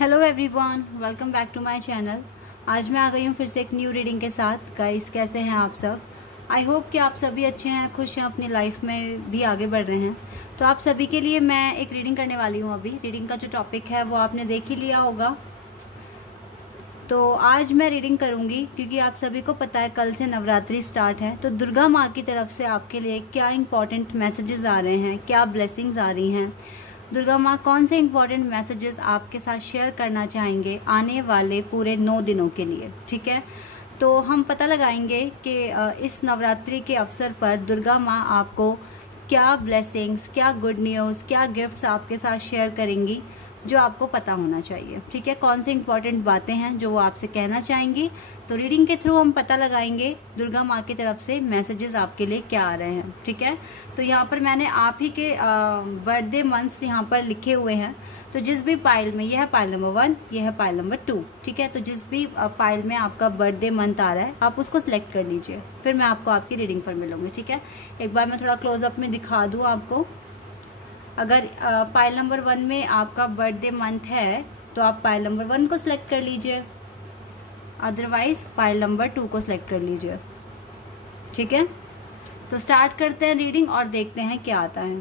Hello everyone, welcome back to my channel. आज मैं आ गई हूँ फिर से एक न्यू रीडिंग के साथ। गाइस, कैसे हैं आप सब? आई होप कि आप सभी अच्छे हैं, खुश हैं, अपनी लाइफ में भी आगे बढ़ रहे हैं। तो आप सभी के लिए मैं एक रीडिंग करने वाली हूँ। अभी रीडिंग का जो टॉपिक है वो आपने देख ही लिया होगा। तो आज मैं रीडिंग करूँगी क्योंकि आप सभी को पता है कल से नवरात्रि स्टार्ट है। तो दुर्गा माँ की तरफ से आपके लिए क्या इंपॉर्टेंट मैसेजेस आ रहे हैं, क्या ब्लेसिंग्स आ रही हैं, दुर्गा माँ कौन से इंपॉर्टेंट मैसेजेस आपके साथ शेयर करना चाहेंगे आने वाले पूरे 9 दिनों के लिए। ठीक है, तो हम पता लगाएंगे कि इस नवरात्रि के अवसर पर दुर्गा माँ आपको क्या ब्लेसिंग्स, क्या गुड न्यूज़, क्या गिफ्ट्स आपके साथ शेयर करेंगी जो आपको पता होना चाहिए। ठीक है, कौन सी इंपॉर्टेंट बातें हैं जो वो आपसे कहना चाहेंगी। तो रीडिंग के थ्रू हम पता लगाएंगे दुर्गा माँ की तरफ से मैसेजेस आपके लिए क्या आ रहे हैं। ठीक है, तो यहाँ पर मैंने आप ही के बर्थडे मंथ्स यहाँ पर लिखे हुए हैं। तो जिस भी पाइल में, यह है पाइल नंबर 1, यह है पाइल नंबर 2। ठीक है, तो जिस भी पाइल में आपका बर्थडे मंथ आ रहा है आप उसको सिलेक्ट कर लीजिए, फिर मैं आपको आपकी रीडिंग पर मिलूंगी। ठीक है, एक बार मैं थोड़ा क्लोजअप में दिखा दूँ आपको। अगर पाइल नंबर 1 में आपका बर्थडे मंथ है तो आप पाइल नंबर 1 को सिलेक्ट कर लीजिए, अदरवाइज पाइल नंबर 2 को सिलेक्ट कर लीजिए। ठीक है, तो स्टार्ट करते हैं रीडिंग और देखते हैं क्या आता है।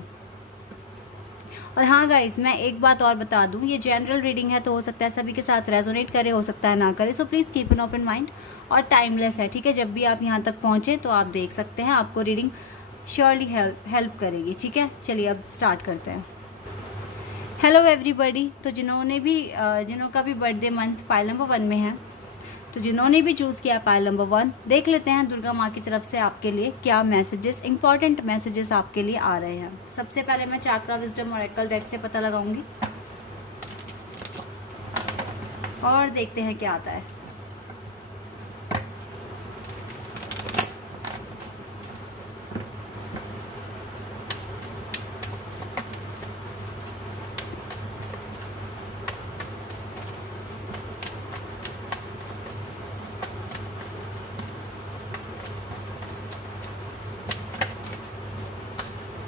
और हाँ गाइज, मैं एक बात और बता दूं, ये जनरल रीडिंग है तो हो सकता है सभी के साथ रेजोनेट करे, हो सकता है ना करे। So please keep an open mind और टाइमलेस है। ठीक है, जब भी आप यहाँ तक पहुँचे तो आप देख सकते हैं, आपको रीडिंग श्योरली हेल्प करेगी। ठीक है, चलिए अब स्टार्ट करते हैं। हेलो एवरीबॉडी, तो जिन्हों का भी बर्थडे मंथ पाइल नंबर 1 में है, तो जिन्होंने भी चूज़ किया पाइल नंबर 1, देख लेते हैं दुर्गा माँ की तरफ से आपके लिए क्या मैसेजेस, इंपॉर्टेंट मैसेजेस आपके लिए आ रहे हैं। तो सबसे पहले मैं चाक्रा विजडम ऑरेकल डेक से पता लगाऊंगी और देखते हैं क्या आता है।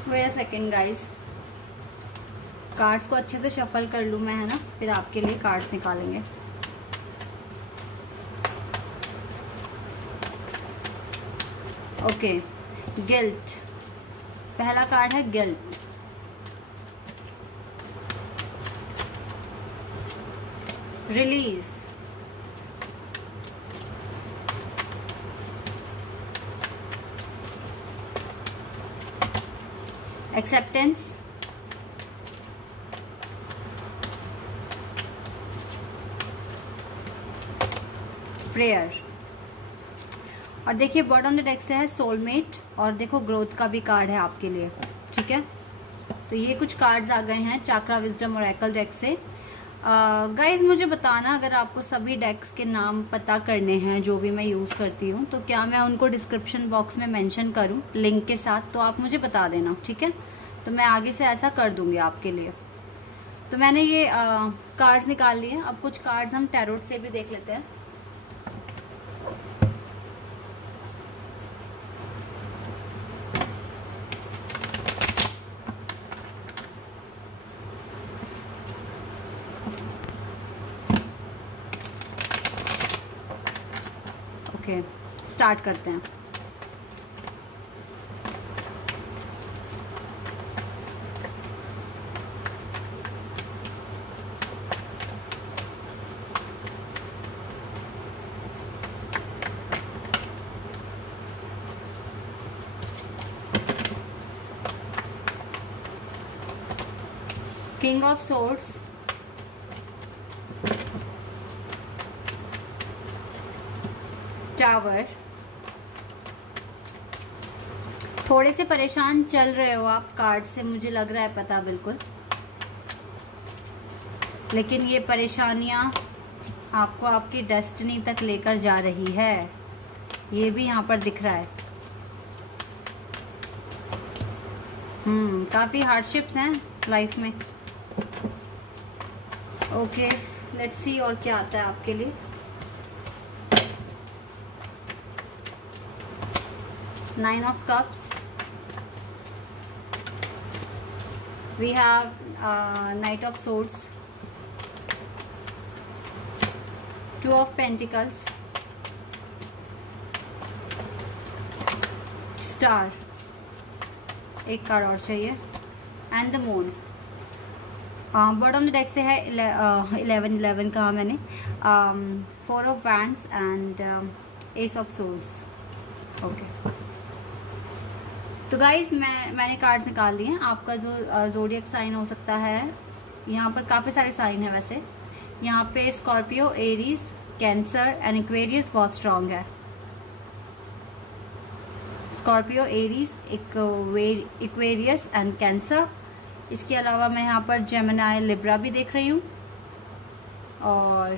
Wait a second guys, cards को अच्छे से शफल कर लूँ मैं, है ना, फिर आपके लिए कार्ड्स निकालेंगे। ओके, गिल्ट, पहला कार्ड है गिल्ट। Release, acceptance, prayer. और देखिए बॉटम ऑफ द डेक से है सोलमेट, और देखो ग्रोथ का भी कार्ड है आपके लिए। ठीक है, तो ये कुछ कार्ड्स आ गए हैं चाक्रा विजडम ऑरेकल डेक से। गाइज मुझे बताना अगर आपको सभी डेक्स के नाम पता करने हैं जो भी मैं यूज़ करती हूँ, तो क्या मैं उनको डिस्क्रिप्शन बॉक्स में मेंशन करूँ लिंक के साथ, तो आप मुझे बता देना। ठीक है, तो मैं आगे से ऐसा कर दूंगी आपके लिए। तो मैंने ये कार्ड्स निकाल लिए। अब कुछ कार्ड्स हम टैरोट से भी देख लेते हैं। ओके, स्टार्ट करते हैं। King of swords, tower. थोड़े से परेशान चल रहे हो आप कार्ड से, मुझे लग रहा है पता बिल्कुल, लेकिन ये परेशानियां आपको आपकी डेस्टिनी तक लेकर जा रही है, ये भी यहाँ पर दिख रहा है। काफी हार्डशिप्स हैं लाइफ में। ओके, लेट्स सी और क्या आता है आपके लिए। Nine of Cups, we have Knight of Swords, two of pentacles, star, एक कार्ड और चाहिए, and the moon. Bottom the deck से है 11 कहा मैंने, 4 of wands and S of swords. Okay, तो गाइज मैंने कार्ड्स निकाल दिए हैं। आपका जो ज़ोडिएक साइन हो सकता है, यहाँ पर काफ़ी सारे साइन है वैसे। यहाँ पे Scorpio, Aries, cancer and Aquarius बहुत स्ट्रांग है। Scorpio, Aries, Aquarius and cancer. इसके अलावा मैं यहाँ पर जेमिनी, लिब्रा भी देख रही हूँ, और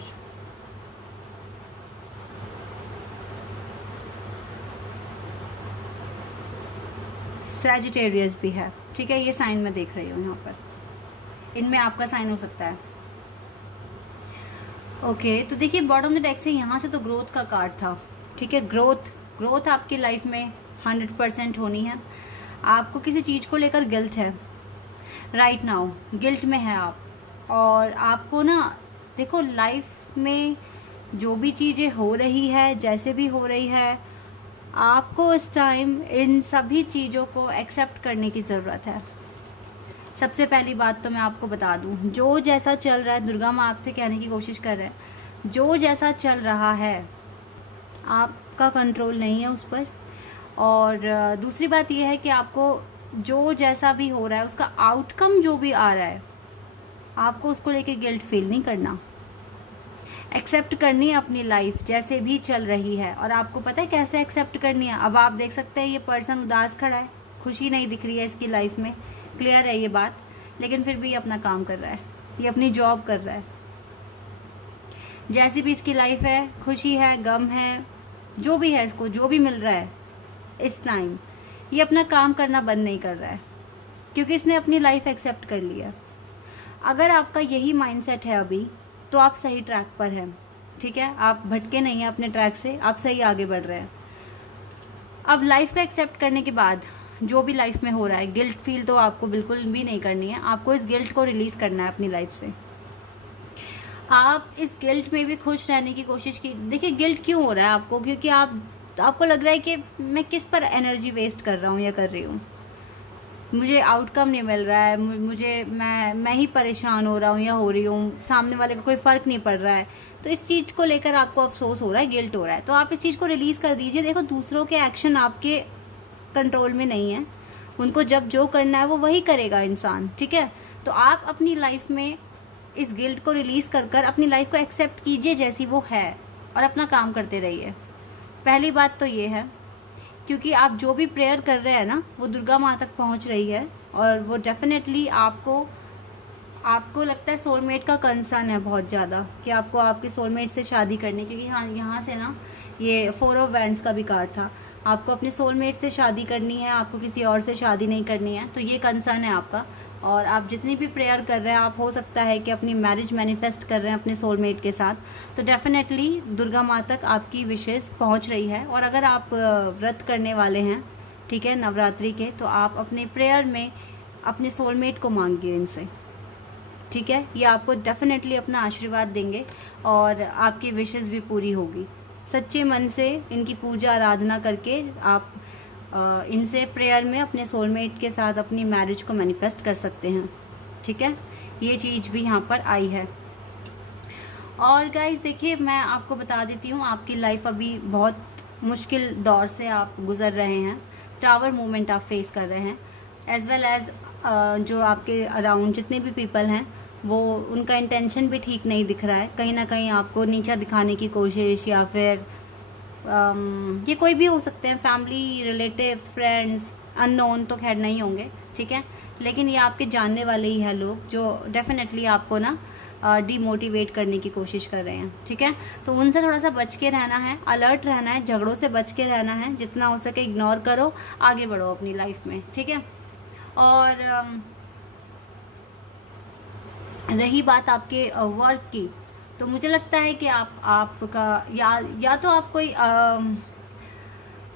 सैजिटेरियस भी है। ठीक है, ये साइन मैं देख रही हूँ यहाँ पर, इनमें आपका साइन हो सकता है। ओके, तो देखिए बॉटम द डेक से यहाँ से तो ग्रोथ का कार्ड था। ठीक है, ग्रोथ आपकी लाइफ में 100% होनी है। आपको किसी चीज़ को लेकर गिल्ट है राइट नाउ, गिल्ट में है आप, और आपको ना देखो लाइफ में जो भी चीज़ें हो रही है, जैसे भी हो रही है, आपको इस टाइम इन सभी चीज़ों को एक्सेप्ट करने की ज़रूरत है। सबसे पहली बात तो मैं आपको बता दूं, जो जैसा चल रहा है, दुर्गा माँ आपसे कहने की कोशिश कर रहे हैं, जो जैसा चल रहा है आपका कंट्रोल नहीं है उस पर। और दूसरी बात यह है कि आपको जो जैसा भी हो रहा है, उसका आउटकम जो भी आ रहा है, आपको उसको लेके गिल्ट फील नहीं करना। एक्सेप्ट करनी है अपनी लाइफ जैसे भी चल रही है। और आपको पता है कैसे एक्सेप्ट करनी है? अब आप देख सकते हैं ये पर्सन उदास खड़ा है, खुशी नहीं दिख रही है इसकी लाइफ में, क्लियर है ये बात, लेकिन फिर भी ये अपना काम कर रहा है, ये अपनी जॉब कर रहा है। जैसी भी इसकी लाइफ है, खुशी है, गम है, जो भी है, इसको जो भी मिल रहा है इस टाइम, ये अपना काम करना बंद नहीं कर रहा है, क्योंकि इसने अपनी लाइफ एक्सेप्ट कर लिया। अगर आपका यही माइंडसेट है अभी, तो आप सही ट्रैक पर हैं। ठीक है, आप भटके नहीं हैं अपने ट्रैक से, आप सही आगे बढ़ रहे हैं। अब लाइफ को एक्सेप्ट करने के बाद जो भी लाइफ में हो रहा है, गिल्ट फील तो आपको बिल्कुल भी नहीं करनी है। आपको इस गिल्ट को रिलीज करना है अपनी लाइफ से। आप इस गिल्ट में भी खुश रहने की कोशिश की। देखिए गिल्ट क्यों हो रहा है आपको? क्योंकि आपको लग रहा है कि मैं किस पर एनर्जी वेस्ट कर रहा हूँ या कर रही हूँ, मुझे आउटकम नहीं मिल रहा है, मुझे मैं ही परेशान हो रहा हूँ या हो रही हूँ, सामने वाले को कोई फ़र्क नहीं पड़ रहा है। तो इस चीज़ को लेकर आपको अफसोस हो रहा है, गिल्ट हो रहा है, तो आप इस चीज़ को रिलीज़ कर दीजिए। देखो दूसरों के एक्शन आपके कंट्रोल में नहीं है, उनको जब जो करना है वो वही करेगा इंसान। ठीक है, तो आप अपनी लाइफ में इस गिल्ट को रिलीज़ कर अपनी लाइफ को एक्सेप्ट कीजिए जैसी वो है, और अपना काम करते रहिए। पहली बात तो ये है, क्योंकि आप जो भी प्रेयर कर रहे हैं ना, वो दुर्गा माँ तक पहुँच रही है, और वो डेफिनेटली आपको लगता है सोलमेट का कंसर्न है बहुत ज़्यादा, कि आपको आपके सोलमेट से शादी करनी। क्योंकि हाँ, यहाँ से ना ये 4 ऑफ वैंड्स का भी कार्ड था, आपको अपने सोलमेट से शादी करनी है, आपको किसी और से शादी नहीं करनी है, तो ये कंसर्न है आपका। और आप जितनी भी प्रेयर कर रहे हैं, आप हो सकता है कि अपनी मैरिज मैनिफेस्ट कर रहे हैं अपने सोलमेट के साथ, तो डेफिनेटली दुर्गा माँ तक आपकी विशेष पहुँच रही है। और अगर आप व्रत करने वाले हैं, ठीक है, नवरात्रि के, तो आप अपने प्रेयर में अपने सोलमेट को मांगिए इनसे। ठीक है, ये आपको डेफिनेटली अपना आशीर्वाद देंगे और आपकी विशेष भी पूरी होगी। सच्चे मन से इनकी पूजा आराधना करके आप इनसे प्रेयर में अपने सोलमेट के साथ अपनी मैरिज को मैनिफेस्ट कर सकते हैं। ठीक है, ये चीज़ भी यहाँ पर आई है। और गाइस देखिए, मैं आपको बता देती हूँ, आपकी लाइफ अभी बहुत मुश्किल दौर से आप गुजर रहे हैं। टावर मूवमेंट आप फेस कर रहे हैं, एज वेल एज जो आपके अराउंड जितने भी पीपल हैं, वो उनका इंटेंशन भी ठीक नहीं दिख रहा है। कहीं ना कहीं आपको नीचा दिखाने की कोशिश, या फिर ये कोई भी हो सकते हैं, फैमिली, रिलेटिव्स, फ्रेंड्स, अननोन तो खैर नहीं होंगे। ठीक है, लेकिन ये आपके जानने वाले ही हैं लोग, जो डेफिनेटली आपको ना डीमोटिवेट करने की कोशिश कर रहे हैं। ठीक है, तो उनसे थोड़ा सा बच के रहना है, अलर्ट रहना है, झगड़ों से बच के रहना है, जितना हो सके इग्नोर करो, आगे बढ़ो अपनी लाइफ में। ठीक है, और रही बात आपके वर्क की, तो मुझे लगता है कि आपका या तो आप कोई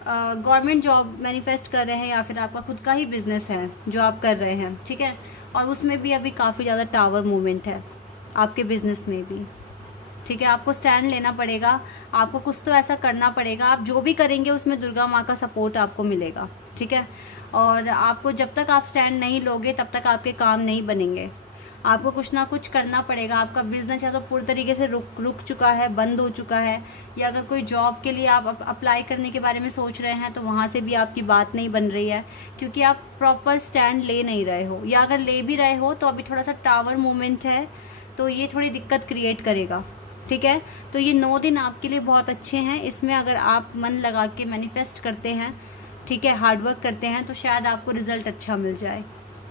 गवर्नमेंट जॉब मैनिफेस्ट कर रहे हैं, या फिर आपका खुद का ही बिजनेस है जो आप कर रहे हैं। ठीक है, और उसमें भी अभी काफ़ी ज़्यादा टावर मूवमेंट है आपके बिजनेस में भी। ठीक है, आपको स्टैंड लेना पड़ेगा, आपको कुछ तो ऐसा करना पड़ेगा। आप जो भी करेंगे उसमें दुर्गा माँ का सपोर्ट आपको मिलेगा, ठीक है। और आपको जब तक आप स्टैंड नहीं लोगे तब तक आपके काम नहीं बनेंगे। आपको कुछ ना कुछ करना पड़ेगा। आपका बिजनेस या तो पूरी तरीके से रुक चुका है, बंद हो चुका है, या अगर कोई जॉब के लिए आप अप्लाई करने के बारे में सोच रहे हैं तो वहाँ से भी आपकी बात नहीं बन रही है, क्योंकि आप प्रॉपर स्टैंड ले नहीं रहे हो, या अगर ले भी रहे हो तो अभी थोड़ा सा टावर मूवमेंट है, तो ये थोड़ी दिक्कत क्रिएट करेगा, ठीक है। तो ये 9 दिन आपके लिए बहुत अच्छे हैं। इसमें अगर आप मन लगा के मैनिफेस्ट करते हैं, ठीक है, हार्डवर्क करते हैं, तो शायद आपको रिजल्ट अच्छा मिल जाए,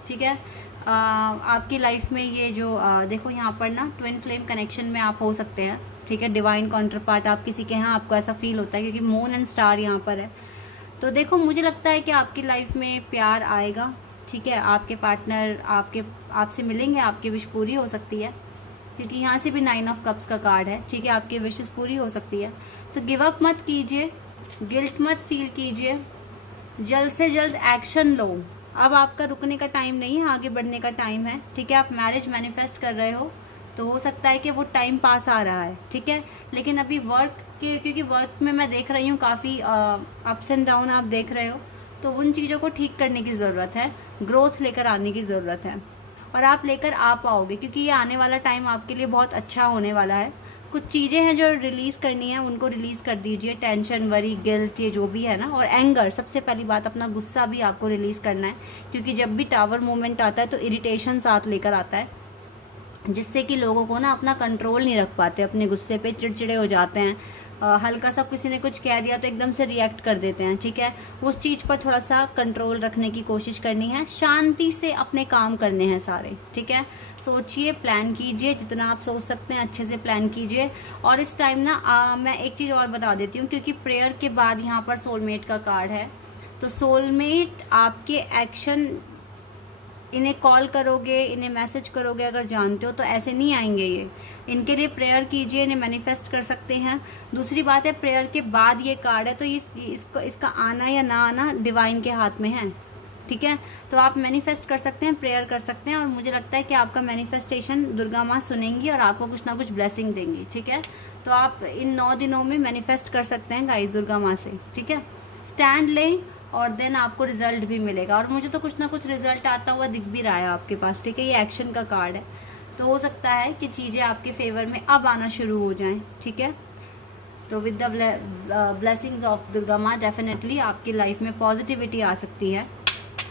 ठीक है। आपकी लाइफ में ये जो देखो यहाँ पर ना ट्विन फ्लेम कनेक्शन में आप हो सकते हैं, ठीक है। डिवाइन काउंटर पार्ट आप किसी के यहाँ, आपको ऐसा फील होता है क्योंकि मून एंड स्टार यहाँ पर है। तो देखो मुझे लगता है कि आपकी लाइफ में प्यार आएगा, ठीक है। आपके पार्टनर आपसे मिलेंगे, आपकी विश पूरी हो सकती है, क्योंकि यहाँ से भी 9 ऑफ कप्स का कार्ड है, ठीक है। आपकी विशेस पूरी हो सकती है। तो गिव अप मत कीजिए, गिल्ट मत फील कीजिए, जल्द से जल्द एक्शन लो। अब आपका रुकने का टाइम नहीं है, आगे बढ़ने का टाइम है, ठीक है। आप मैरिज मैनिफेस्ट कर रहे हो तो हो सकता है कि वो टाइम पास आ रहा है, ठीक है। लेकिन अभी क्योंकि वर्क में मैं देख रही हूँ काफ़ी अप्स एंड डाउन आप देख रहे हो, तो उन चीज़ों को ठीक करने की ज़रूरत है, ग्रोथ लेकर आने की ज़रूरत है, और आप लेकर आ पाओगे, क्योंकि ये आने वाला टाइम आपके लिए बहुत अच्छा होने वाला है। कुछ चीज़ें हैं जो रिलीज़ करनी है, उनको रिलीज़ कर दीजिए। टेंशन, वरी, गिल्ट, ये जो भी है ना, और एंगर, सबसे पहली बात अपना गुस्सा भी आपको रिलीज़ करना है, क्योंकि जब भी टावर मूवमेंट आता है तो इरिटेशन साथ लेकर आता है, जिससे कि लोगों को ना अपना कंट्रोल नहीं रख पाते, अपने गुस्से पे चिड़चिड़े हो जाते हैं। हल्का सा किसी ने कुछ कह दिया तो एकदम से रिएक्ट कर देते हैं, ठीक है। उस चीज़ पर थोड़ा सा कंट्रोल रखने की कोशिश करनी है, शांति से अपने काम करने हैं सारे, ठीक है। सोचिए, प्लान कीजिए, जितना आप सोच सकते हैं अच्छे से प्लान कीजिए। और इस टाइम ना मैं एक चीज़ और बता देती हूँ, क्योंकि प्रेयर के बाद यहाँ पर सोलमेट का कार्ड है, तो सोलमेट आपके एक्शन, इन्हें कॉल करोगे, इन्हें मैसेज करोगे अगर जानते हो तो ऐसे नहीं आएंगे ये। इनके लिए प्रेयर कीजिए, इन्हें मैनिफेस्ट कर सकते हैं। दूसरी बात है, प्रेयर के बाद ये कार्ड है तो इसका आना या ना आना डिवाइन के हाथ में है, ठीक है। तो आप मैनिफेस्ट कर सकते हैं, प्रेयर कर सकते हैं, और मुझे लगता है कि आपका मैनिफेस्टेशन दुर्गा माँ सुनेंगी और आपको कुछ ना कुछ ब्लेसिंग देंगी, ठीक है। तो आप इन 9 दिनों में मैनिफेस्ट कर सकते हैं गाइस दुर्गा माँ से, ठीक है। स्टैंड लें और देन आपको रिजल्ट भी मिलेगा, और मुझे तो कुछ ना कुछ रिजल्ट आता हुआ दिख भी रहा है आपके पास, ठीक है। ये एक्शन का कार्ड है, तो हो सकता है कि चीज़ें आपके फेवर में अब आना शुरू हो जाएं, ठीक है। तो with the blessings of Durga माँ डेफिनेटली आपकी लाइफ में पॉजिटिविटी आ सकती है,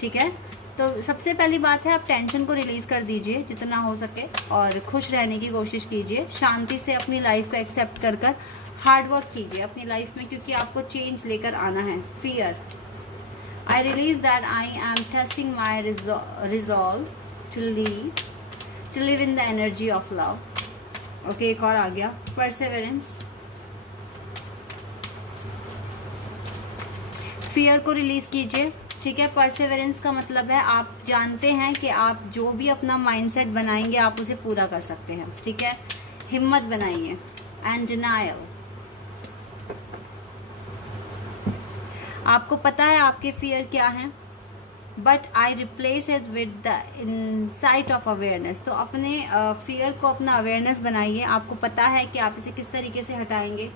ठीक है। तो सबसे पहली बात है, आप टेंशन को रिलीज़ कर दीजिए जितना हो सके, और खुश रहने की कोशिश कीजिए, शांति से अपनी लाइफ को एक्सेप्ट कर हार्डवर्क कीजिए अपनी लाइफ में, क्योंकि आपको चेंज लेकर आना है। Fear, I release that I am testing my resolve to live in the energy of love. Okay, एक और आ गया, perseverance. फियर को रिलीज कीजिए, ठीक है। परसेवरेंस का मतलब है आप जानते हैं कि आप जो भी अपना माइंडसेट बनाएंगे आप उसे पूरा कर सकते हैं, ठीक है। हिम्मत बनाइए। एंड डिनायल, आपको पता है आपके फियर क्या हैं, but I replace it with the insight of awareness. तो अपने फियर को अपना अवेयरनेस बनाइए। आपको पता है कि आप इसे किस तरीके से हटाएंगे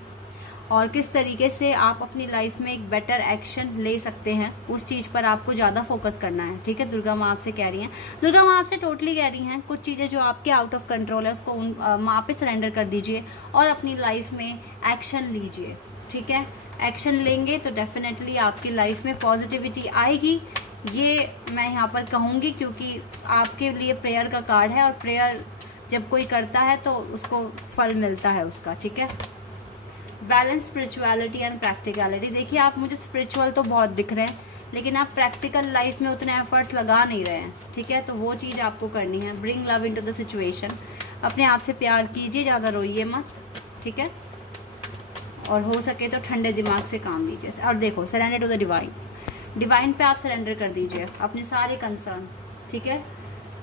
और किस तरीके से आप अपनी लाइफ में एक बेटर एक्शन ले सकते हैं, उस चीज़ पर आपको ज़्यादा फोकस करना है, ठीक है। दुर्गा माँ आपसे कह रही हैं, दुर्गा माँ आपसे टोटली कह रही हैं, कुछ चीज़ें जो आपके आउट ऑफ कंट्रोल है उसको माँ पे सरेंडर कर दीजिए और अपनी लाइफ में एक्शन लीजिए, ठीक है। एक्शन लेंगे तो डेफिनेटली आपकी लाइफ में पॉजिटिविटी आएगी, ये मैं यहाँ पर कहूँगी, क्योंकि आपके लिए प्रेयर का कार्ड है, और प्रेयर जब कोई करता है तो उसको फल मिलता है उसका, ठीक है। बैलेंस स्पिरिचुअलिटी एंड प्रैक्टिकलिटी, देखिए आप मुझे स्पिरिचुअल तो बहुत दिख रहे हैं, लेकिन आप प्रैक्टिकल लाइफ में उतने एफर्ट्स लगा नहीं रहे हैं, ठीक है। तो वो चीज़ आपको करनी है। Bring love into the situation, अपने आप से प्यार कीजिए, ज़्यादा रोइए मत, ठीक है। और हो सके तो ठंडे दिमाग से काम लीजिए। और देखो, surrender to the divine, divine पे आप सरेंडर कर दीजिए अपने सारे कंसर्न, ठीक है।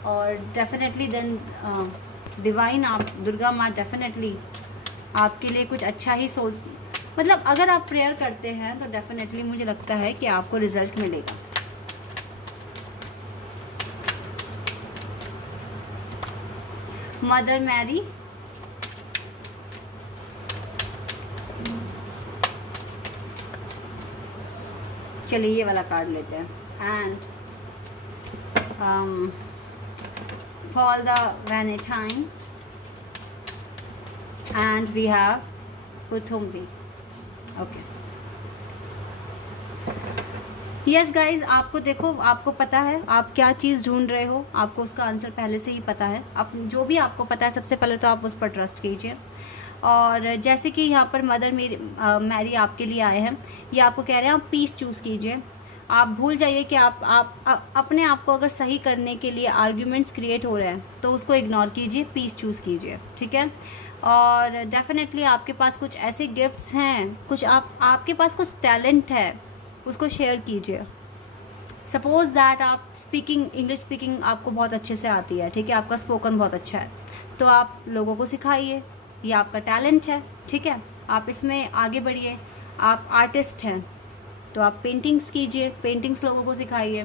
और डेफिनेटली देन डिवाइन, आप दुर्गा माँ डेफिनेटली आपके लिए कुछ अच्छा ही सोच, मतलब अगर आप प्रेयर करते हैं तो डेफिनेटली मुझे लगता है कि आपको रिजल्ट मिलेगा। मदर मैरी, चलिए ये वाला कार्ड लेते हैं। And for the Valentine and we have कुथुम्बी। ओके, यस गाइज, आपको देखो, आपको पता है आप क्या चीज़ ढूंढ रहे हो, आपको उसका आंसर पहले से ही पता है। आप जो भी आपको पता है सबसे पहले तो आप उस पर ट्रस्ट कीजिए। और जैसे कि यहाँ पर मदर मैरी आपके लिए आए हैं, ये आपको कह रहे हैं आप पीस चूज़ कीजिए। आप भूल जाइए कि आप अपने आप को अगर सही करने के लिए आर्ग्यूमेंट्स क्रिएट हो रहे हैं तो उसको इग्नोर कीजिए, पीस चूज़ कीजिए, ठीक है। और डेफिनेटली आपके पास कुछ ऐसे गिफ्ट्स हैं, कुछ आपके पास कुछ टैलेंट है, उसको शेयर कीजिए। सपोज दैट आप इंग्लिश स्पीकिंग आपको बहुत अच्छे से आती है, ठीक है, आपका स्पोकन बहुत अच्छा है, तो आप लोगों को सिखाइए, ये आपका टैलेंट है, ठीक है, आप इसमें आगे बढ़िए। आप आर्टिस्ट हैं तो आप पेंटिंग्स कीजिए, पेंटिंग्स लोगों को सिखाइए।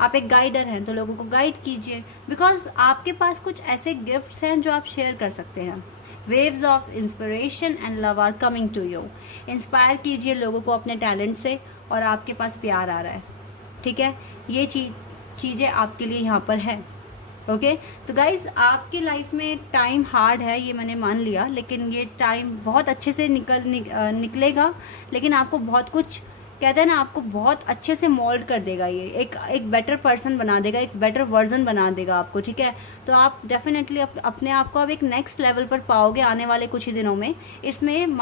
आप एक गाइडर हैं तो लोगों को गाइड कीजिए, बिकॉज आपके पास कुछ ऐसे गिफ्ट्स हैं जो आप शेयर कर सकते हैं। Waves of inspiration and love are coming to you. Inspire कीजिए लोगों को अपने टैलेंट से, और आपके पास प्यार आ रहा है, ठीक है। ये चीज़ें आपके लिए यहाँ पर है। ओके, तो गाइज आपकी लाइफ में टाइम हार्ड है, ये मैंने मान लिया, लेकिन ये टाइम बहुत अच्छे से निकलेगा। लेकिन आपको बहुत कुछ, कहते हैं ना, आपको बहुत अच्छे से मोल्ड कर देगा, ये एक बेटर पर्सन बना देगा, एक बेटर वर्जन बना देगा आपको, ठीक है। तो आप डेफिनेटली अपने आप को अब एक नेक्स्ट लेवल पर पाओगे आने वाले कुछ ही दिनों में। इसमें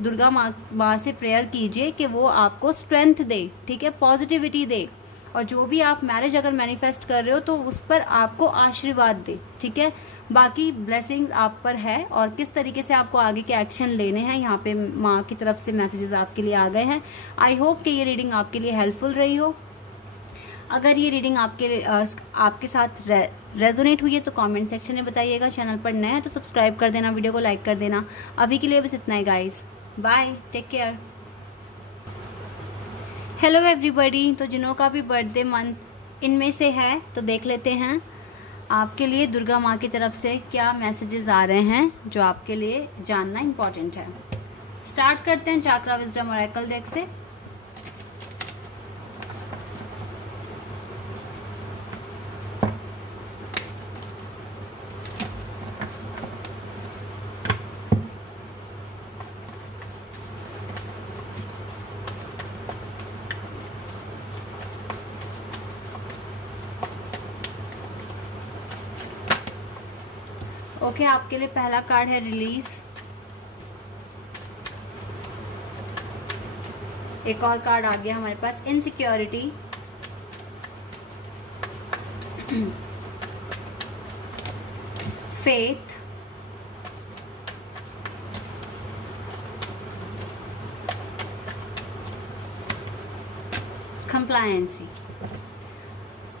दुर्गा माँ से प्रेयर कीजिए कि वो आपको स्ट्रेंथ दे, ठीक है, पॉजिटिविटी दे, और जो भी आप मैरिज अगर मैनिफेस्ट कर रहे हो तो उस पर आपको आशीर्वाद दे, ठीक है। बाकी ब्लेसिंग्स आप पर है, और किस तरीके से आपको आगे के एक्शन लेने हैं, यहाँ पे माँ की तरफ से मैसेजेस आपके लिए आ गए हैं। आई होप कि ये रीडिंग आपके लिए हेल्पफुल रही हो। अगर ये रीडिंग आपके साथ रेजोनेट हुई है तो कमेंट सेक्शन में बताइएगा। चैनल पर नए हैं तो सब्सक्राइब कर देना, वीडियो को लाइक कर देना। अभी के लिए बस इतना ही guys, bye, take care. Hello everybody, तो जिन्हों का भी बर्थडे मंथ इनमें से है तो देख लेते हैं आपके लिए दुर्गा माँ की तरफ से क्या मैसेजेस आ रहे हैं जो आपके लिए जानना इम्पॉर्टेंट है। स्टार्ट करते हैं चाक्रा विजडम ओरेकल डेक से। ओके, आपके लिए पहला कार्ड है रिलीज। एक और कार्ड आ गया हमारे पास, इनसिक्योरिटी। फेथ, कंप्लायंसी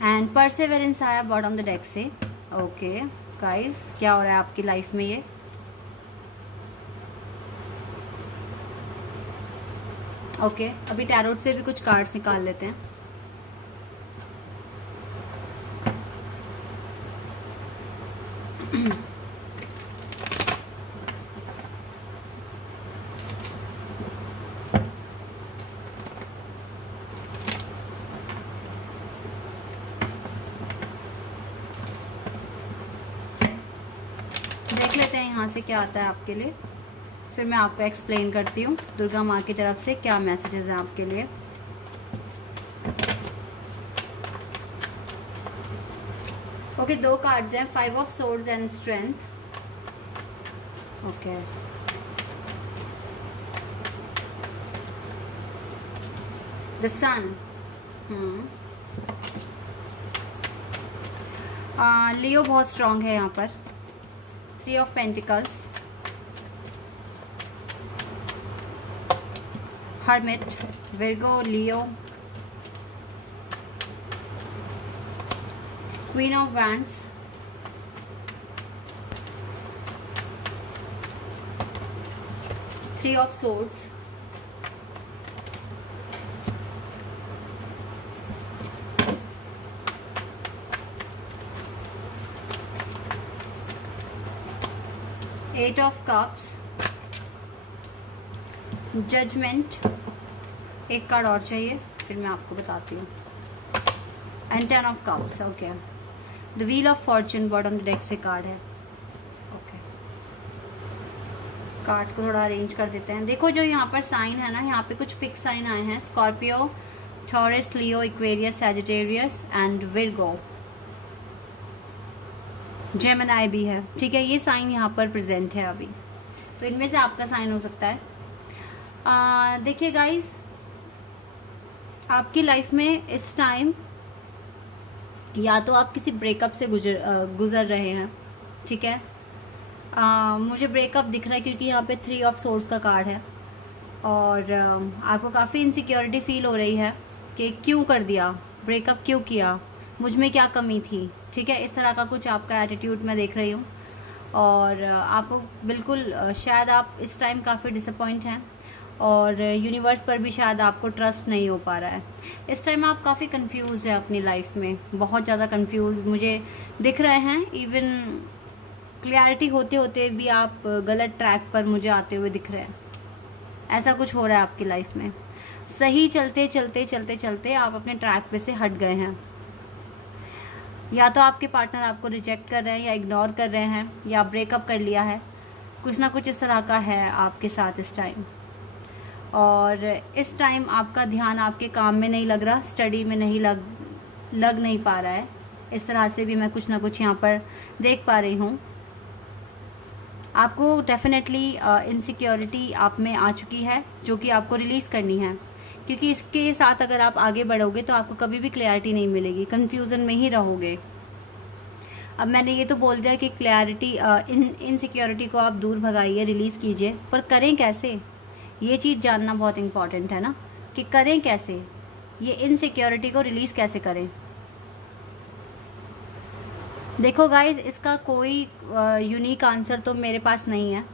एंड परसेवरेंस आया बॉटम द डेक से। ओके गाइस, क्या हो रहा है आपकी लाइफ में ये? ओके, अभी टैरोट से भी कुछ कार्ड्स निकाल लेते हैं। देख लेते हैं यहाँ से क्या आता है आपके लिए, फिर मैं आपको एक्सप्लेन करती हूँ दुर्गा माँ की तरफ से क्या मैसेजेस हैं आपके लिए। ओके, दो कार्ड्स हैं, 5 of swords and strength. Okay, the sun. Leo बहुत स्ट्रांग है यहाँ पर। 3 of pentacles, hermit, Virgo, Leo, queen of wands, three of swords, eight of cups, judgement. एक कार्ड और चाहिए, फिर मैं आपको बताती हूँ। And 10 of cups, okay. The wheel of fortune bottom deck से कार्ड है। ओके, कार्ड्स को थोड़ा अरेंज कर देते हैं। देखो जो यहाँ पर साइन है ना, यहाँ पे कुछ फिक्स साइन आए हैं, Scorpio, taurus, Leo, Aquarius, Sagittarius and Virgo. Gemini भी है, ठीक है। ये साइन यहाँ पर प्रेजेंट है अभी, तो इनमें से आपका साइन हो सकता है। देखिए गाइस, आपकी लाइफ में इस टाइम या तो आप किसी ब्रेकअप से गुजर रहे हैं, ठीक है। मुझे ब्रेकअप दिख रहा है क्योंकि यहाँ पे 3 ऑफ सोर्ड्स का कार्ड है, और आपको काफ़ी इनसिक्योरिटी फील हो रही है कि क्यों कर दिया, ब्रेकअप क्यों किया, मुझ में क्या कमी थी, ठीक है। इस तरह का कुछ आपका एटीट्यूड मैं देख रही हूँ, और आपको बिल्कुल शायद आप इस टाइम काफ़ी डिसअपॉइंट हैं, और यूनिवर्स पर भी शायद आपको ट्रस्ट नहीं हो पा रहा है। इस टाइम आप काफ़ी कंफ्यूज हैं अपनी लाइफ में, बहुत ज़्यादा कंफ्यूज मुझे दिख रहे हैं। इवन क्लैरिटी होते होते भी आप गलत ट्रैक पर मुझे आते हुए दिख रहे हैं। ऐसा कुछ हो रहा है आपकी लाइफ में। सही चलते चलते चलते चलते आप अपने ट्रैक पे से हट गए हैं। या तो आपके पार्टनर आपको रिजेक्ट कर रहे हैं, या इग्नोर कर रहे हैं, या ब्रेकअप कर लिया है। कुछ ना कुछ इस तरह का है आपके साथ इस टाइम। और इस टाइम आपका ध्यान आपके काम में नहीं लग रहा, स्टडी में नहीं लग नहीं पा रहा है। इस तरह से भी मैं कुछ ना कुछ यहाँ पर देख पा रही हूँ। आपको डेफिनेटली इनसिक्योरिटी आप में आ चुकी है, जो कि आपको रिलीज़ करनी है, क्योंकि इसके साथ अगर आप आगे बढ़ोगे तो आपको कभी भी क्लैरिटी नहीं मिलेगी, कन्फ्यूज़न में ही रहोगे। अब मैंने ये तो बोल दिया कि क्लैरिटी इनसिक्योरिटी को आप दूर भगाइए, रिलीज़ कीजिए, पर करें कैसे, ये चीज़ जानना बहुत इम्पॉर्टेंट है ना, कि करें कैसे, ये इनसिक्योरिटी को रिलीज़ कैसे करें। देखो गाइज, इसका कोई यूनिक आंसर तो मेरे पास नहीं है,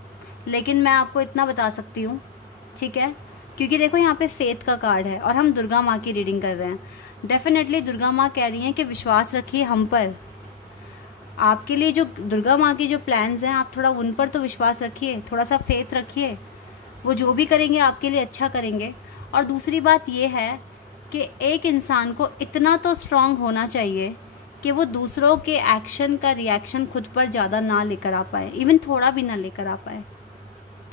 लेकिन मैं आपको इतना बता सकती हूँ, ठीक है। क्योंकि देखो यहाँ पे फेथ का कार्ड है, और हम दुर्गा माँ की रीडिंग कर रहे हैं। डेफिनेटली दुर्गा माँ कह रही हैं कि विश्वास रखिए हम पर। आपके लिए जो दुर्गा माँ की जो प्लान्स हैं, आप थोड़ा उन पर तो विश्वास रखिए, थोड़ा सा फेथ रखिए। वो जो भी करेंगे आपके लिए अच्छा करेंगे। और दूसरी बात ये है कि एक इंसान को इतना तो स्ट्रांग होना चाहिए कि वो दूसरों के एक्शन का रिएक्शन खुद पर ज़्यादा ना लेकर आ पाए, इवन थोड़ा भी ना लेकर आ पाए।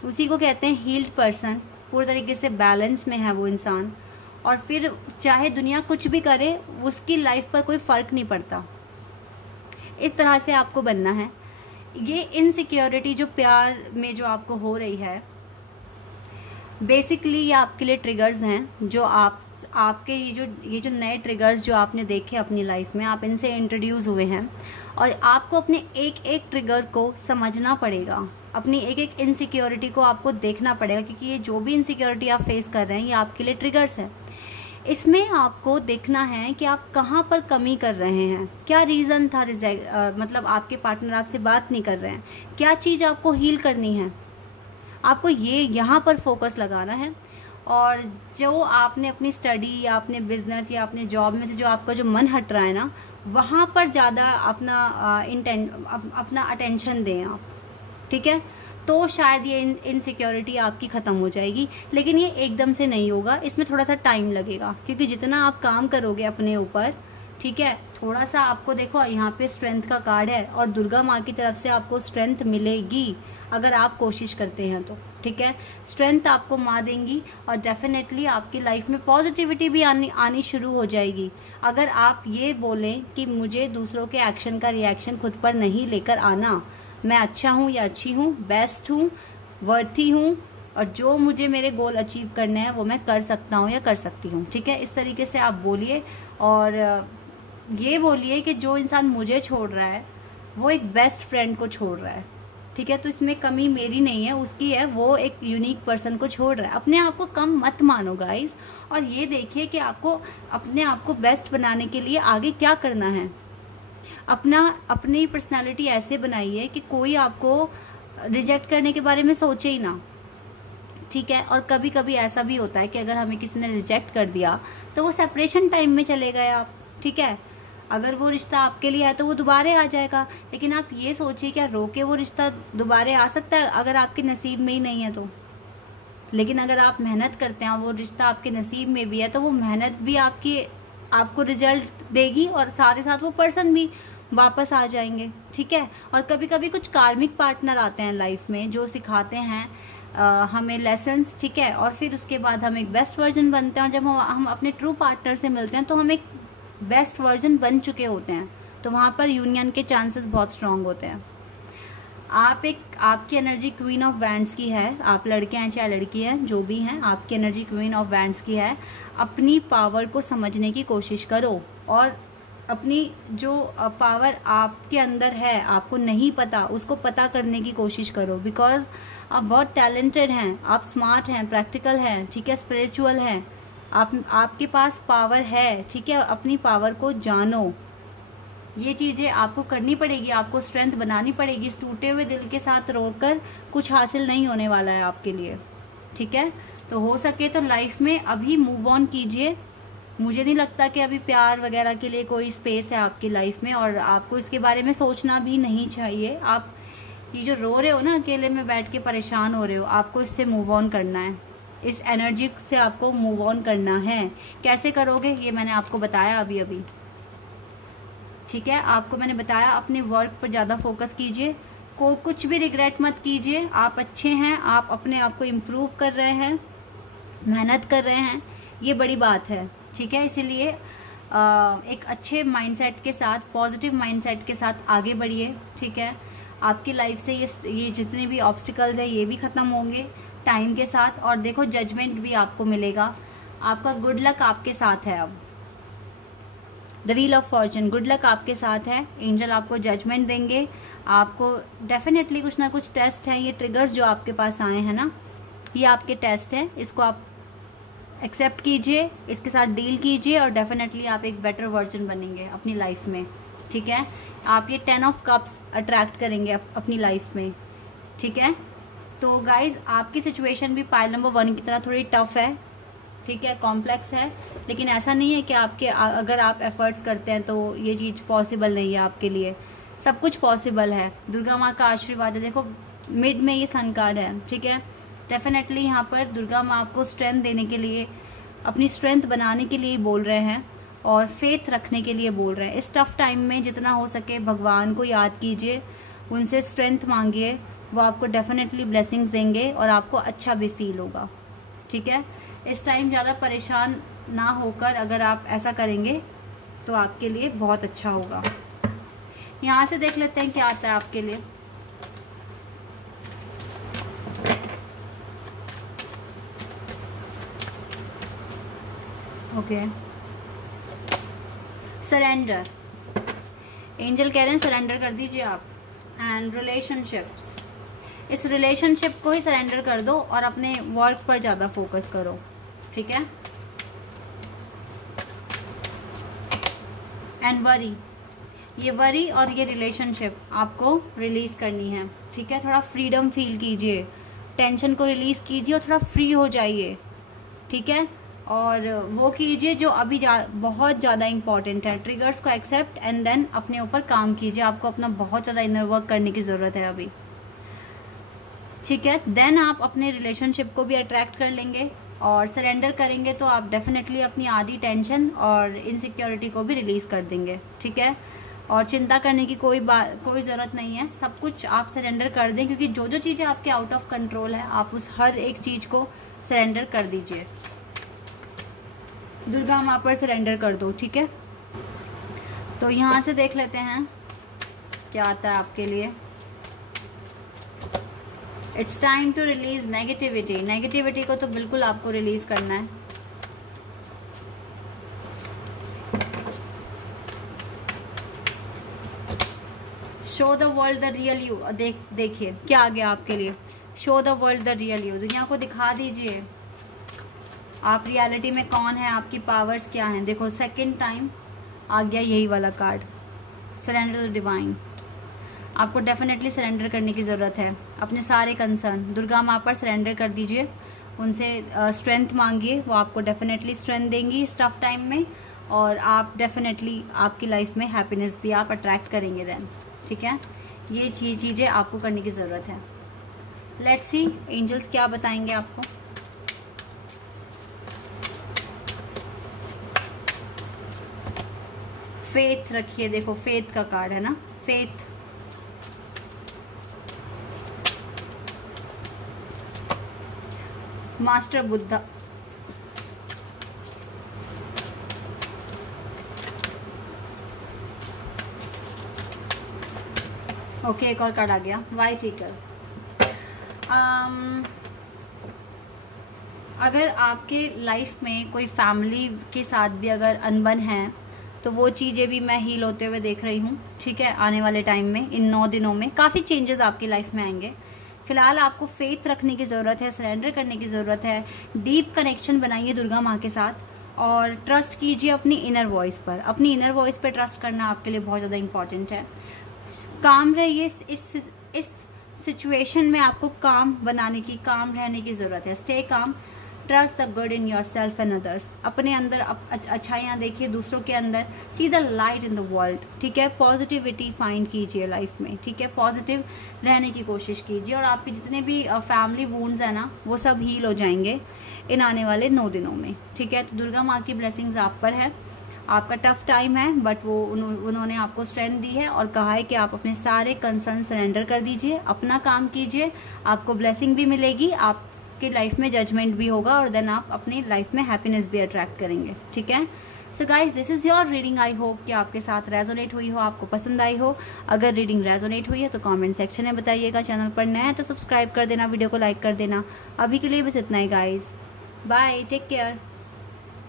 उसी को कहते हैं हील्ड पर्सन। पूरी तरीके से बैलेंस में है वो इंसान, और फिर चाहे दुनिया कुछ भी करे, उसकी लाइफ पर कोई फ़र्क नहीं पड़ता। इस तरह से आपको बनना है। ये इनसिक्योरिटी जो प्यार में जो आपको हो रही है, बेसिकली ये आपके लिए ट्रिगर्स हैं, जो आपके ये जो नए ट्रिगर्स जो आपने देखे अपनी लाइफ में, आप इनसे इंट्रोड्यूस हुए हैं, और आपको अपने एक एक ट्रिगर को समझना पड़ेगा, अपनी एक एक इनसिक्योरिटी को आपको देखना पड़ेगा, क्योंकि ये जो भी इनसिक्योरिटी आप फेस कर रहे हैं, ये आपके लिए ट्रिगर्स हैं। इसमें आपको देखना है कि आप कहाँ पर कमी कर रहे हैं, क्या रीज़न था मतलब आपके पार्टनर आपसे बात नहीं कर रहे हैं, क्या चीज़ आपको हील करनी है। आपको ये यहाँ पर फोकस लगाना है, और जो आपने अपनी स्टडी या अपने बिजनेस या अपने जॉब में से जो आपका जो मन हट रहा है ना, वहाँ पर ज़्यादा अपना अटेंशन दें आप, ठीक है। तो शायद ये इनसिक्योरिटी आपकी ख़त्म हो जाएगी, लेकिन ये एकदम से नहीं होगा, इसमें थोड़ा सा टाइम लगेगा, क्योंकि जितना आप काम करोगे अपने ऊपर, ठीक है, थोड़ा सा आपको देखो यहाँ पे स्ट्रेंथ का कार्ड है, और दुर्गा माँ की तरफ से आपको स्ट्रेंथ मिलेगी अगर आप कोशिश करते हैं तो, ठीक है। स्ट्रेंथ आपको माँ देंगी, और डेफिनेटली आपकी लाइफ में पॉजिटिविटी भी आनी शुरू हो जाएगी। अगर आप ये बोलें कि मुझे दूसरों के एक्शन का रिएक्शन खुद पर नहीं लेकर आना, मैं अच्छा हूँ या अच्छी हूँ, बेस्ट हूँ, वर्थी हूँ, और जो मुझे मेरे गोल अचीव करने हैं वो मैं कर सकता हूँ या कर सकती हूँ, ठीक है। इस तरीके से आप बोलिए, और ये बोलिए कि जो इंसान मुझे छोड़ रहा है वो एक बेस्ट फ्रेंड को छोड़ रहा है, ठीक है। तो इसमें कमी मेरी नहीं है, उसकी है, वो एक यूनिक पर्सन को छोड़ रहा है। अपने आप को कम मत मानो गाइस, और ये देखिए कि आपको अपने आप को बेस्ट बनाने के लिए आगे क्या करना है। अपनी पर्सनालिटी ऐसे बनाइए कि कोई आपको रिजेक्ट करने के बारे में सोचे ही ना, ठीक है। और कभी कभी ऐसा भी होता है कि अगर हमें किसी ने रिजेक्ट कर दिया तो वो सेपरेशन टाइम में चले गए आप, ठीक है। अगर वो रिश्ता आपके लिए है तो वो दोबारा आ जाएगा, लेकिन आप ये सोचिए क्या रोके वो रिश्ता दोबारा आ सकता है अगर आपके नसीब में ही नहीं है तो। लेकिन अगर आप मेहनत करते हैं, वो रिश्ता आपके नसीब में भी है, तो वो मेहनत भी आपको रिजल्ट देगी और साथ ही साथ वो पर्सन भी वापस आ जाएंगे। ठीक है। और कभी कभी कुछ कार्मिक पार्टनर आते हैं लाइफ में जो सिखाते हैं हमें लेसन्स। ठीक है। और फिर उसके बाद हम एक बेस्ट वर्जन बनते हैं, और जब हम अपने ट्रू पार्टनर से मिलते हैं तो हम एक बेस्ट वर्जन बन चुके होते हैं, तो वहाँ पर यूनियन के चांसेस बहुत स्ट्रांग होते हैं। आपकी एनर्जी क्वीन ऑफ वैंड्स की है, आप लड़के हैं चाहे लड़की हैं, जो भी हैं, आपकी एनर्जी क्वीन ऑफ वैंड्स की है। अपनी पावर को समझने की कोशिश करो, और अपनी जो पावर आपके अंदर है, आपको नहीं पता, उसको पता करने की कोशिश करो, बिकॉज आप बहुत टैलेंटेड हैं, आप स्मार्ट हैं, प्रैक्टिकल हैं, ठीक है, स्पिरिचुअल हैं, आपके पास पावर है। ठीक है। अपनी पावर को जानो, ये चीज़ें आपको करनी पड़ेगी, आपको स्ट्रेंथ बनानी पड़ेगी। इस टूटे हुए दिल के साथ रोकर कुछ हासिल नहीं होने वाला है आपके लिए। ठीक है। तो हो सके तो लाइफ में अभी मूव ऑन कीजिए। मुझे नहीं लगता कि अभी प्यार वगैरह के लिए कोई स्पेस है आपकी लाइफ में, और आपको इसके बारे में सोचना भी नहीं चाहिए। आप ये जो रो रहे हो ना, अकेले में बैठ के परेशान हो रहे हो, आपको इससे मूव ऑन करना है, इस एनर्जी से आपको मूव ऑन करना है। कैसे करोगे ये मैंने आपको बताया अभी। ठीक है। आपको मैंने बताया अपने वर्क पर ज़्यादा फोकस कीजिए, कुछ भी रिग्रेट मत कीजिए। आप अच्छे हैं, आप अपने आप को इम्प्रूव कर रहे हैं, मेहनत कर रहे हैं, ये बड़ी बात है। ठीक है। इसीलिए एक अच्छे माइंडसेट के साथ, पॉजिटिव माइंडसेट के साथ आगे बढ़िए। ठीक है। आपकी लाइफ से ये जितने भी ऑब्स्टिकल्स है ये भी ख़त्म होंगे टाइम के साथ, और देखो जजमेंट भी आपको मिलेगा। आपका गुड लक आपके साथ है। अब the wheel of Fortune, good luck आपके साथ है। एंजल आपको जजमेंट देंगे, आपको डेफिनेटली कुछ ना कुछ टेस्ट है। ये ट्रिगर्स जो आपके पास आए हैं ना, ये आपके टेस्ट हैं, इसको आप एक्सेप्ट कीजिए, इसके साथ डील कीजिए, और डेफिनेटली आप एक बेटर वर्जन बनेंगे अपनी लाइफ में। ठीक है। आप ये 10 ऑफ कप्स अट्रैक्ट करेंगे अपनी लाइफ में। ठीक है। तो गाइज आपकी सिचुएशन भी पाइल नंबर 1 की तरह थोड़ी टफ है। ठीक है, कॉम्प्लेक्स है, लेकिन ऐसा नहीं है कि अगर आप एफर्ट्स करते हैं तो ये चीज़ पॉसिबल नहीं है आपके लिए। सब कुछ पॉसिबल है। दुर्गा माँ का आशीर्वाद है। देखो मिड में ये सन कार्ड है। ठीक है। डेफिनेटली यहाँ पर दुर्गा माँ आपको स्ट्रेंथ देने के लिए, अपनी स्ट्रेंथ बनाने के लिए बोल रहे हैं, और फेथ रखने के लिए बोल रहे हैं। इस टफ टाइम में जितना हो सके भगवान को याद कीजिए, उनसे स्ट्रेंथ मांगिए, वो आपको डेफिनेटली ब्लेसिंग्स देंगे और आपको अच्छा भी फील होगा। ठीक है। इस टाइम ज़्यादा परेशान ना होकर अगर आप ऐसा करेंगे तो आपके लिए बहुत अच्छा होगा। यहाँ से देख लेते हैं क्या आता है आपके लिए। Okay, surrender. एंजल कह रहे हैं सरेंडर कर दीजिए आप। एंड रिलेशनशिप्स, इस रिलेशनशिप को ही सरेंडर कर दो और अपने वर्क पर ज़्यादा फोकस करो। ठीक है। एंड वरी, ये वरी और ये रिलेशनशिप आपको रिलीज करनी है। ठीक है। थोड़ा फ्रीडम फील कीजिए, टेंशन को रिलीज कीजिए और थोड़ा फ्री हो जाइए। ठीक है। और वो कीजिए जो अभी बहुत ज़्यादा इंपॉर्टेंट है। ट्रिगर्स को एक्सेप्ट एंड देन अपने ऊपर काम कीजिए। आपको अपना बहुत ज़्यादा इनर वर्क करने की ज़रूरत है अभी। ठीक है। देन आप अपने रिलेशनशिप को भी अट्रैक्ट कर लेंगे, और सरेंडर करेंगे तो आप डेफिनेटली अपनी आधी टेंशन और इनसिक्योरिटी को भी रिलीज कर देंगे। ठीक है। और चिंता करने की कोई ज़रूरत नहीं है। सब कुछ आप सरेंडर कर दें, क्योंकि जो जो चीज़ें आपके आउट ऑफ कंट्रोल है आप उस हर एक चीज़ को सरेंडर कर दीजिए। दुर्गा माँ पर सरेंडर कर दो। ठीक है। तो यहाँ से देख लेते हैं क्या आता है आपके लिए। It's time to release negativity. Negativity को तो बिल्कुल आपको रिलीज करना है। Show the world the real you. देखिए क्या आ गया आपके लिए। Show the world the real you. दुनिया को दिखा दीजिए आप रियलिटी में कौन है, आपकी पावर्स क्या हैं। देखो सेकंड टाइम आ गया यही वाला कार्ड, सरेंडर द डिवाइन। आपको डेफिनेटली सरेंडर करने की ज़रूरत है। अपने सारे कंसर्न दुर्गा माँ पर सरेंडर कर दीजिए, उनसे स्ट्रेंथ मांगिए, वो आपको डेफिनेटली स्ट्रेंथ देंगी इस टफ टाइम में, और आप डेफिनेटली आपकी लाइफ में हैप्पीनेस भी आप अट्रैक्ट करेंगे देन। ठीक है। ये चीज़ें आपको करने की ज़रूरत है। लेट्स सी एंजल्स क्या बताएंगे आपको। फेथ रखिए, देखो फेथ का कार्ड है ना, फेथ। मास्टर बुद्धा, ओके एक और कार्ड आ गया, वाइट ईगल। अगर आपके लाइफ में कोई फैमिली के साथ भी अगर अनबन है तो वो चीज़ें भी मैं हील होते हुए देख रही हूँ, ठीक है। आने वाले टाइम में, इन 9 दिनों में काफ़ी चेंजेस आपकी लाइफ में आएंगे। फिलहाल आपको फेथ रखने की ज़रूरत है, सरेंडर करने की ज़रूरत है, डीप कनेक्शन बनाइए दुर्गा माँ के साथ और ट्रस्ट कीजिए अपनी इनर वॉइस पर। अपनी इनर वॉइस पर ट्रस्ट करना आपके लिए बहुत ज़्यादा इंपॉर्टेंट है। काम रहिए इस सिचुएशन में, आपको काम बनाने की, काम रहने की ज़रूरत है। Stay calm, trust the good in your self and others. अपने अंदर अच्छाइयाँ देखिए, दूसरों के अंदर, see the light in the world, ठीक है। पॉजिटिविटी फाइंड कीजिए लाइफ में, ठीक है। पॉजिटिव रहने की कोशिश कीजिए और आपके जितने भी फैमिली वूंड्स हैं ना, वो सब हील हो जाएंगे इन आने वाले 9 दिनों में, ठीक है। तो दुर्गा माँ की ब्लेसिंग्स आप पर है। आपका टफ टाइम है बट वो उन्होंने आपको स्ट्रेंथ दी है और कहा है कि आप अपने सारे कंसर्न सरेंडर कर दीजिए, अपना काम कीजिए, आपको ब्लेसिंग भी मिलेगी, आपकी लाइफ में जजमेंट भी होगा और देन आप अपनी लाइफ में हैप्पीनेस भी अट्रैक्ट करेंगे, ठीक है। So guys, this is your reading. I hope कि आपके साथ रेजोनेट हुई हो, आपको पसंद आई हो। अगर रीडिंग रेजोनेट हुई है तो कमेंट सेक्शन में बताइएगा। चैनल पर नया है तो सब्सक्राइब कर देना, वीडियो को लाइक कर देना। अभी के लिए बस इतना ही गाइज, बाय, टेक केयर।